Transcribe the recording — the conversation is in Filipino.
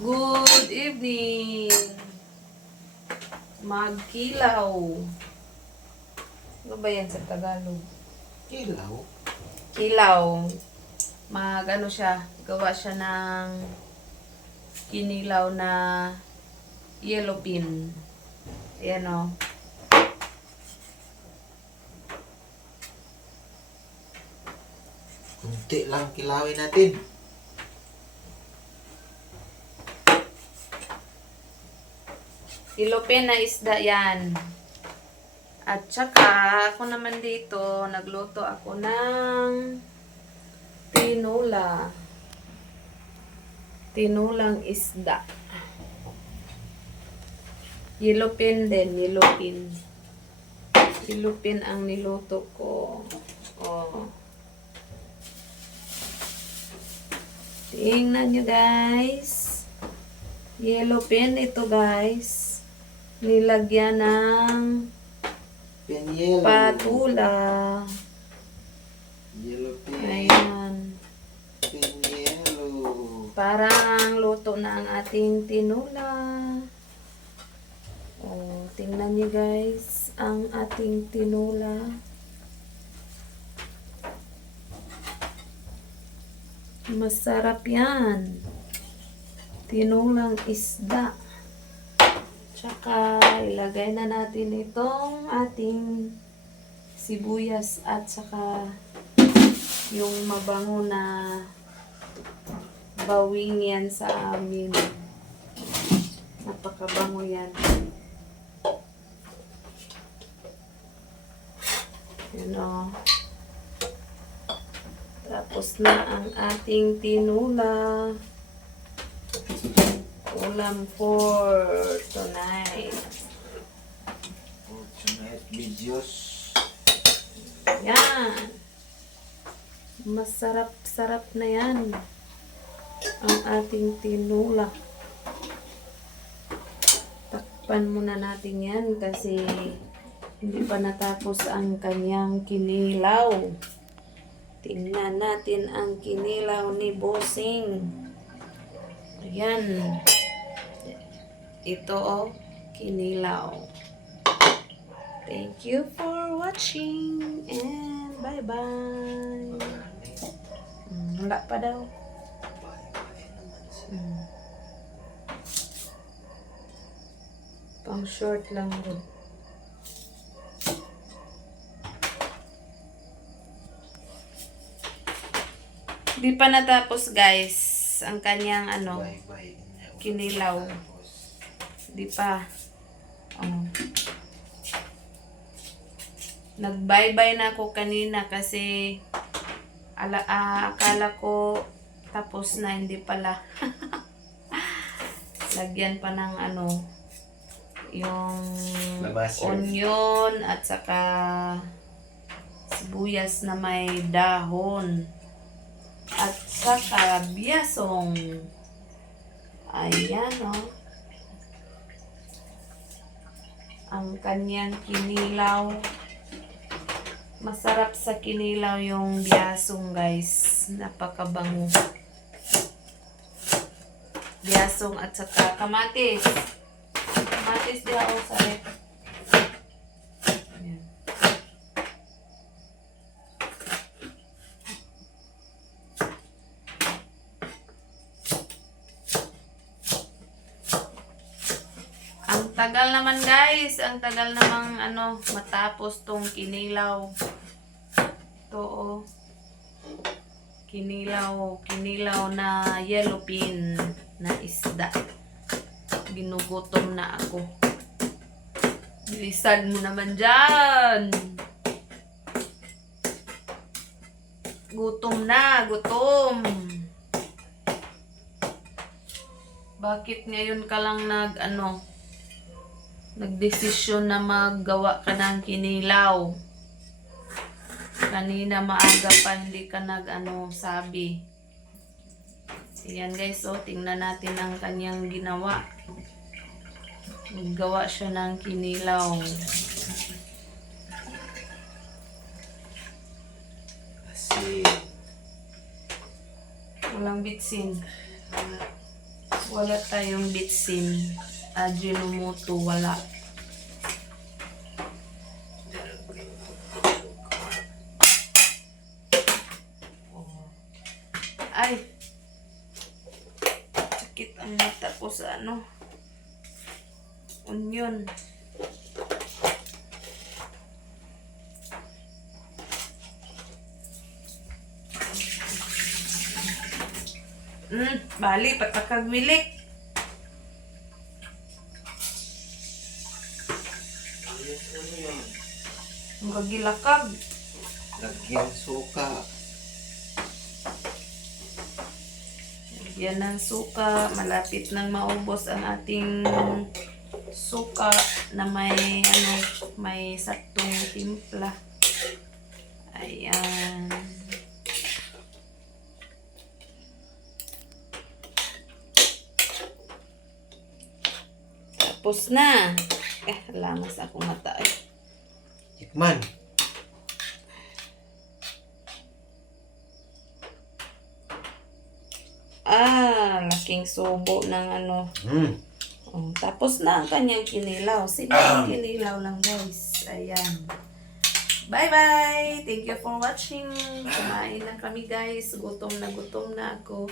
Good evening. Magkilaw. Ano ba yan sa Tagalog? Kilaw? Kilaw. Ano siya, gawa siya ng kinilaw na yellow pin. Ayan o. Kunti lang kilawin natin. Yellow pin na isda yan. At saka, ako naman dito, nagluto ako ng tinola. Tinolang isda. Yellow pin din, yellow pin. Yellow pin ang niluto ko. Oh. Tingnan nyo guys. Yellow pin ito guys. Nilagyan ng Pin yellow. patula. Yellow pin. Ayan. Pin yellow. Parang luto na ang ating tinola. Oh, tingnan niyo guys, ang ating tinola. Masarap yan. Tinolang isda. Tsaka, ilagay na natin itong ating sibuyas at saka yung mabango na bawing yan sa amin. Napakabango yan. Yan o. Tapos na ang ating tinula. Ulam for tonight. For tonight videos. Yan. Masarap-sarap na yan. Ang ating tinula. Takpan muna natin yan kasi hindi pa natapos ang kanyang kinilaw. Tingnan natin ang kinilaw ni Bossing. Ayan. Ito oh, kinilaw. Thank you for watching and bye-bye. Wala pa daw. Pang short lang rin. Di pa natapos guys ang kanyang Bye-bye. kinilaw. Di pa. Oh. Nag-bye-bye na ako kanina kasi akala ko tapos na, hindi pala. Lagyan pa ng yung Labaser. onion at saka sibuyas na may dahon. At saka biyasong. Ayan oh. Ang kanyang kinilaw. Masarap sa kinilaw yung biyasong guys. Napakabango. Biyasong at saka kamatis. Kamatis di ako sa rep. Ayan. Ang tagal naman guys. Ang tagal namang matapos tong kinilaw. Ito oh. Kinilaw na yellow pin na isda. Ginugutom na ako. Bilisan mo naman dyan. Gutom na, gutom. Bakit ngayon ka lang nagdesisyon na maggawa ka ng kinilaw? Kanina maaga pa hindi ka sabi. Ayan guys, oh, tingnan natin ang kanyang ginawa. Naggawa siya ng kinilaw. Kasi Walang bitsin. Wala tayong bitsin. Ajinomoto, wala. Ay! Sakit ang mata ko sa ano. Onion. Bali, patakagwilik. Ano yun? Ang gagilakag. Lagyan suka. Yan ang suka. Malapit nang maubos ang ating suka na may ano, may saktong timpla. Ayan. Tapos na. Lamas ako mata eh. Tikman. Laking subo ng ano. Mm. Tapos na ang kanyang kinilaw. Simple kinilaw lang guys. Ayan. Bye-bye! Thank you for watching. Kumain na kami guys. Gutom na ako.